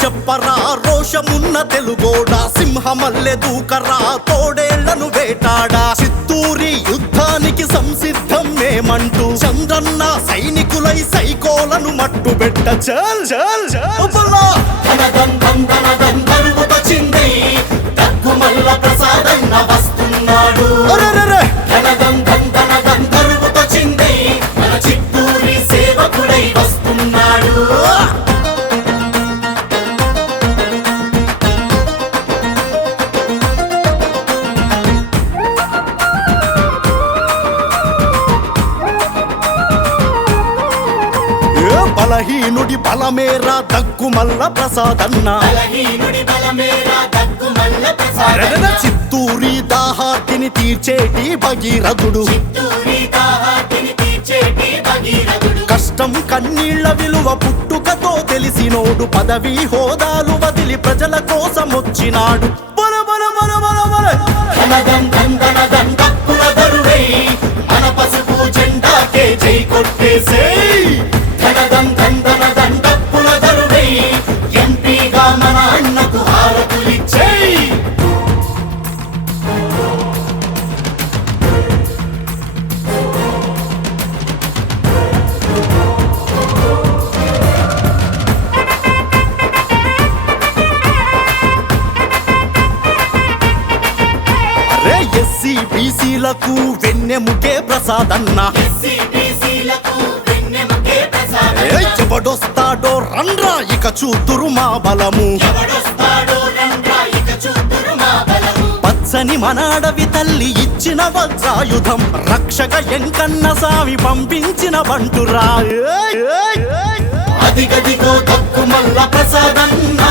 చెప్పరా రోషమున్న తెలుగోడా సింహమల్లె దూకరా తోడేళ్లను వేటాడా చిత్తూరి యుద్ధానికి సంసిద్ధం మేమంటూ చంద్రన్న సైనికులై సైకోలను మట్టుబెట్ట చల్ చల్ చింది దగ్గుమల్ల ప్రసాదన్న వస్తున్నాడు ధనదంతో చింది మన చిత్తూరి సేవకుడై వస్తున్నాడు బలహీనుడి బలమేరా దగ్గుమల్ల ప్రసాదన్న చిత్తూరి దాహార్తిని తీర్చేటి భగీరథుడు కష్టం కన్నీళ్ల విలువ పుట్టుకతో తెలిసినోడు పదవి హోదాలు వదిలి ప్రజల కోసం వచ్చినాడు మన పసుపు జెండాకే జై కొట్టేసే దండప్పుల దరువై ఎంపీగా మన అన్నకు హారతులిచ్చేయ్ అరే ఎస్సీ బీసీలకు వెన్నెముకే ప్రసాదన్న ఎవడొస్తాడో రండ్రా ఇక చూతురు మా బలము పచ్చని మనాడవి తల్లి ఇచ్చిన వజ్రాయుధం రక్షక ఎంకన్న సామి పంపించిన బంటురా అదిగదిగో దగ్గుమల్ల ప్రసాదన్న